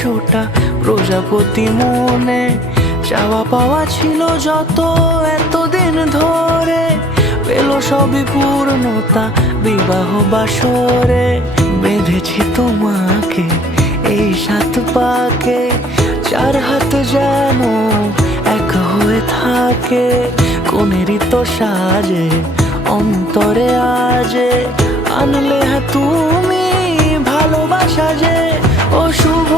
100টা প্রজাপতি মনে, চাওয়া পাওয়া ছিল যত এতদিন ধরে, পেল সবই পূর্ণতা বিবাহ বাসরে। বেঁধেছি তোমাকে এই 7 পাকে, 4 হাত যেন এক হয়ে থাকে, কোনেরই তো সাজে অন্তরে আজে আনলে তুমি ভালোবাসা যে। ও শুভ